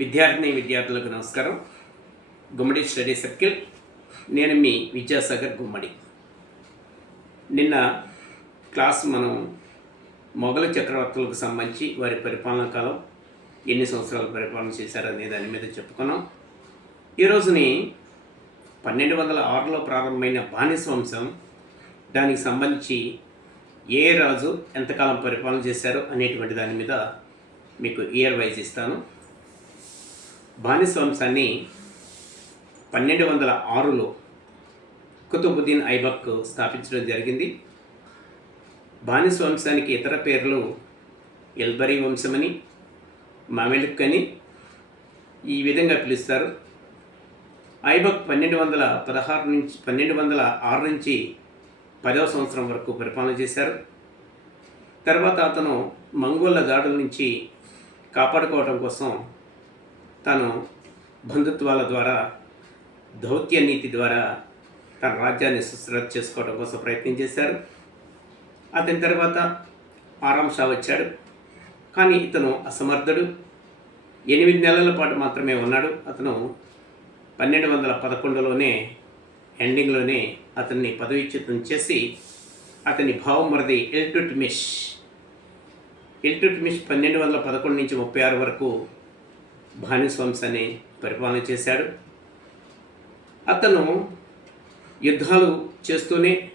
విద్యార్థిని విద్యార్థులకు నమస్కారం. Gummadi study circle. నేను మీ విద్యాసాగర్ గుమ్మడి. నిన్న క్లాస్ మనం మొఘల చక్రవర్తులకు సంబంధించి వారి పరిపాలన కాలం ఎన్ని సంవత్సరాలు పరిపాలన చేశారనే దాని మీద చెప్పుకున్నాం. ఈ రోజుని పన్నెండు వందల ఆరులో ప్రారంభమైన బానిస వంశం దానికి సంబంధించి ఏ రాజు ఎంతకాలం పరిపాలన చేశారు అనేటువంటి దాని మీద మీకు ఇయర్ వైజ్ ఇస్తాను. బానిస వంశాన్ని పన్నెండు వందల ఆరులో కుతుబుద్దీన్ ఐబక్ స్థాపించడం జరిగింది. బానిస వంశానికి ఇతర పేర్లు ఎల్బరీ వంశమని మమెలుక్ అని ఈ విధంగా పిలుస్తారు. ఐబక్ పన్నెండు వందల పదహారు నుంచి పన్నెండు వందల ఆరు నుంచి పదవ సంవత్సరం వరకు పరిపాలన చేశారు. తర్వాత అతను మంగోళ్ళ దాడుల నుంచి కాపాడుకోవడం కోసం తను బంధుత్వాల ద్వారా దౌత్య నీతి ద్వారా తన రాజ్యాన్ని సుస్థిరత చేసుకోవడం కోసం ప్రయత్నం చేశారు. అతని తర్వాత ఆరాం షా వచ్చాడు. కానీ ఇతను అసమర్థుడు. ఎనిమిది నెలల పాటు మాత్రమే ఉన్నాడు. అతను పన్నెండు వందల పదకొండులోనే ఎండింగ్లోనే అతన్ని పదవిచ్యుతం చేసి అతని భావమరది ఎల్టుట్మిష్. ఎల్టుట్మిష్ పన్నెండు వందల పదకొండు నుంచి ముప్పై ఆరు వరకు బానిస పరిపాలన చేశాడు. అతను యుద్ధాలు చేస్తూనే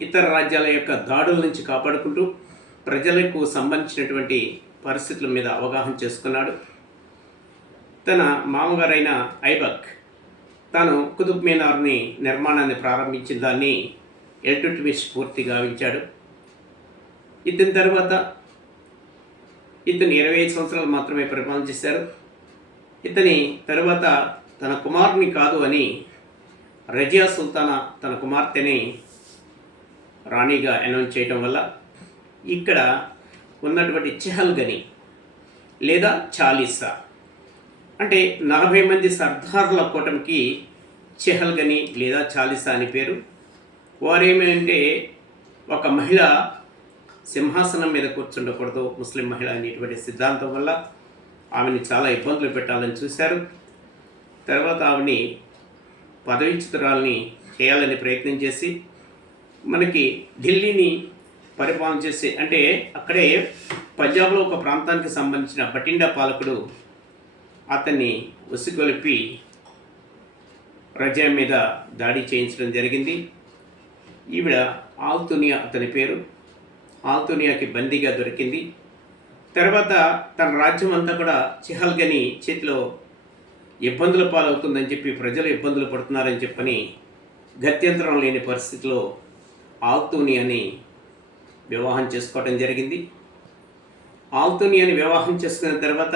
ఇతర రాజ్యాల యొక్క దాడుల నుంచి కాపాడుకుంటూ ప్రజలకు సంబంధించినటువంటి పరిస్థితుల మీద అవగాహన చేసుకున్నాడు. తన మామగారైన ఐబక్ తాను కుతుబ్ మీనార్ని నిర్మాణాన్ని ప్రారంభించిన దాన్ని ఎల్టుట్మిష్ పూర్తి గావించాడు. ఇతని తర్వాత ఇతను ఇరవై ఐదు సంవత్సరాలు మాత్రమే పరిపాలన చేశారు. ఇతని తర్వాత తన కుమారుని కాదు అని రజియా సుల్తానా తన కుమార్తెని రాణిగా అనౌన్స్ చేయటం వల్ల ఇక్కడ ఉన్నటువంటి చెహల్గని లేదా చాలీసా అంటే నలభై మంది సర్దార్ల కూటమికి చెహల్గని లేదా చాలీసా అని పేరు. వారేమంటే ఒక మహిళ సింహాసనం మీద కూర్చుండకూడదు ముస్లిం మహిళ అనేటువంటి సిద్ధాంతం వల్ల ఆమెని చాలా ఇబ్బందులు పెట్టాలని చూశారు. తర్వాత ఆమెని పదవిచ్యుతురాల్ని చేయాలని ప్రయత్నం చేసి మనకి ఢిల్లీని పరిపాలన చేసే అంటే అక్కడే పంజాబ్లో ఒక ప్రాంతానికి సంబంధించిన బటిండా పాలకుడు అతన్ని ఉసిగొలిపి రజా మీద దాడి చేయించడం జరిగింది. ఈవిడ ఆల్తునియా అతని పేరు. ఆంతోనియాకి బందీగా దొరికింది. తర్వాత తన రాజ్యం అంతా కూడా చిహల్గని చేతిలో ఇబ్బందుల పాలవుతుందని చెప్పి ప్రజలు ఇబ్బందులు పడుతున్నారని చెప్పని గత్యంతరం లేని పరిస్థితిలో ఆల్తూనియాని వివాహం చేసుకోవటం జరిగింది. ఆల్తూనియాని వివాహం చేసుకున్న తర్వాత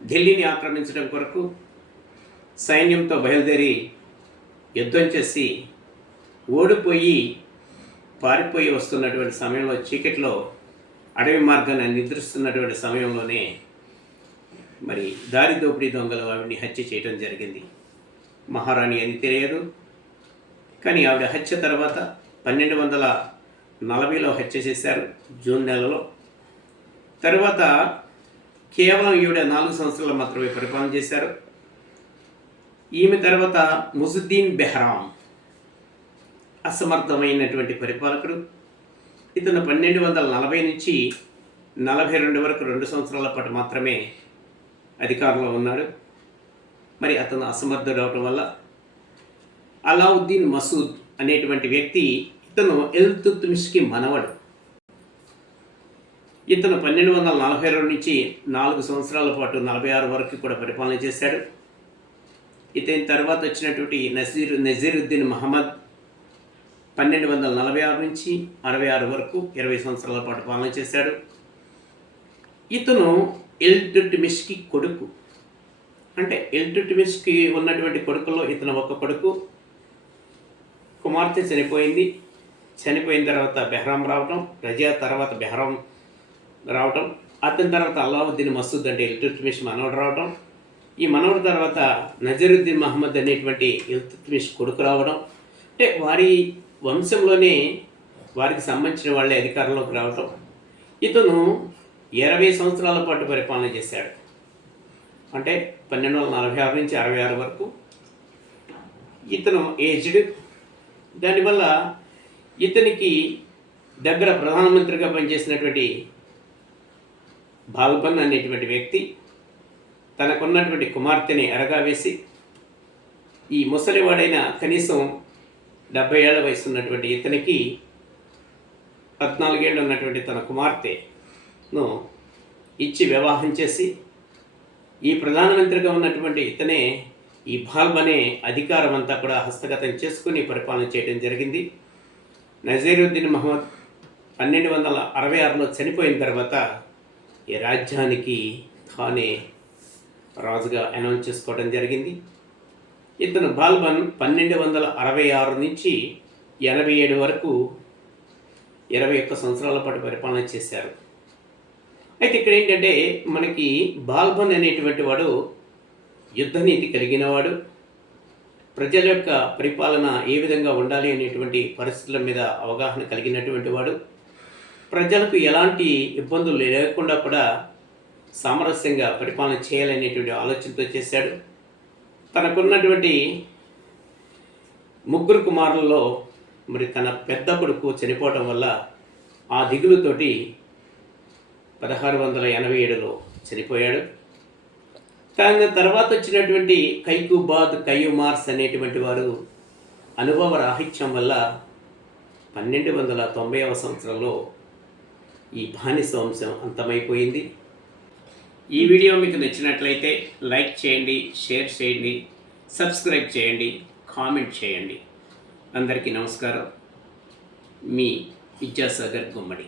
ఢిల్లీని ఆక్రమించడం కొరకు సైన్యంతో బయలుదేరి యుద్ధం చేసి ఓడిపోయి పారిపోయి వస్తున్నటువంటి సమయంలో చీకట్లో అడవి మార్గాన్ని నిద్రిస్తున్నటువంటి సమయంలోనే మరి దారి దోపిడీ దొంగలు ఆవిడని హత్య చేయడం జరిగింది. మహారాణి అని తెలియదు. కానీ ఆవిడ హత్య తర్వాత పన్నెండు వందల నలభైలో హత్య చేశారు జూన్ నెలలో. తర్వాత కేవలం ఈవిడ నాలుగు సంవత్సరాలు మాత్రమే పరిపాలన చేశారు. ఈమె తర్వాత ముజుద్దీన్ బెహ్రామ్ అసమర్థమైనటువంటి పరిపాలకుడు. ఇతను పన్నెండు వందల నలభై నుంచి నలభై రెండు వరకు రెండు సంవత్సరాల పాటు మాత్రమే అధికారంలో ఉన్నాడు. మరి అతను అసమర్థుడు అవటం వల్ల అలావుద్దీన్ మసూద్ అనేటువంటి వ్యక్తి ఇతను ఎల్తుత్మిష్కి మనవడు. ఇతను పన్నెండు వందల నలభై రెండు నుంచి నాలుగు సంవత్సరాల పాటు నలభై ఆరు వరకు కూడా పరిపాలన చేశాడు. ఇతని తర్వాత వచ్చినటువంటి నజీర్ నజీరుద్దీన్ మహమ్మద్ పన్నెండు వందల నలభై ఆరు నుంచి అరవై ఆరు వరకు ఇరవై సంవత్సరాల పాటు పాలన చేశాడు. ఇతను ఎల్టుటిమిష్కి కొడుకు. అంటే ఎల్టుటిమిష్కి ఉన్నటువంటి కొడుకుల్లో ఇతను ఒక కొడుకు. కుమార్తె చనిపోయింది. చనిపోయిన తర్వాత బెహ్రాం రావటం రజియా తర్వాత బెహ్రాం రావటం. అతని తర్వాత అల్లావుద్దీన్ మసూద్ అంటే ఎల్టుటిమిష్ మనవడు రావటం. ఈ మనవడు తర్వాత నజరుద్దీన్ మహమ్మద్ అనేటువంటి ఎల్తుత్మిష్ కొడుకు రావడం. అంటే వారి వంశంలోనే వారికి సంబంధించిన వాళ్ళే అధికారంలోకి రావటం. ఇతను ఇరవై సంవత్సరాల పాటు పరిపాలన చేశాడు. అంటే పన్నెండు వందల నలభై ఆరు నుంచి అరవై ఆరు వరకు ఇతను ఏజ్డ్. దానివల్ల ఇతనికి దగ్గర ప్రధానమంత్రిగా పనిచేసినటువంటి బాల్బన్ అనేటువంటి వ్యక్తి తనకున్నటువంటి కుమార్తెని ఎరగా వేసి ఈ ముసలివాడైన కనీసం డెబ్బై ఏళ్ళ వయసు ఉన్నటువంటి ఇతనికి పద్నాలుగేళ్ళు ఉన్నటువంటి తన కుమార్తెను ఇచ్చి వివాహం చేసి ఈ ప్రధానమంత్రిగా ఉన్నటువంటి ఇతనే ఈ భాల్బనే అధికారం అంతా కూడా హస్తగతం చేసుకుని పరిపాలన చేయడం జరిగింది. నజీరుద్దీన్ మహమ్మద్ పన్నెండు వందల అరవై ఆరులో చనిపోయిన తర్వాత ఈ రాజ్యానికి తానే రాజుగా అనౌన్స్ చేసుకోవడం జరిగింది. ఇతను బాల్బన్ పన్నెండు వందల అరవై ఆరు నుంచి ఎనభై ఏడు వరకు ఇరవై ఒక్క సంవత్సరాల పాటు పరిపాలన చేశారు. అయితే ఇక్కడ ఏంటంటే మనకి బాల్బన్ అనేటువంటి వాడు యుద్ధనీతి కలిగిన వాడు ప్రజల యొక్క పరిపాలన ఏ విధంగా ఉండాలి అనేటువంటి పరిస్థితుల మీద అవగాహన కలిగినటువంటి వాడు ప్రజలకు ఎలాంటి ఇబ్బందులు లేకుండా కూడా సామరస్యంగా పరిపాలన చేయాలనేటువంటి ఆలోచనతో చేశాడు. తనకున్నటువంటి ముగ్గురు కుమారులలో మరి తన పెద్ద కొడుకు చనిపోవటం వల్ల ఆ దిగులుతోటి పదహారు వందల ఎనభై ఏడులో చనిపోయాడు. దాని తర్వాత వచ్చినటువంటి కైకుబాద్ కయ్యుమార్స్ అనేటువంటి వారు అనుభవ రాహిత్యం వల్ల పన్నెండు వందల తొంభైవ సంవత్సరంలో ఈ బానిస వంశం అంతమైపోయింది. ఈ వీడియో మీకు నచ్చినట్లయితే లైక్ చేయండి షేర్ చేయండి సబ్స్క్రైబ్ చేయండి కామెంట్ చేయండి. అందరికీ నమస్కారం. మీ విద్యాసాగర్ గుమ్మడి.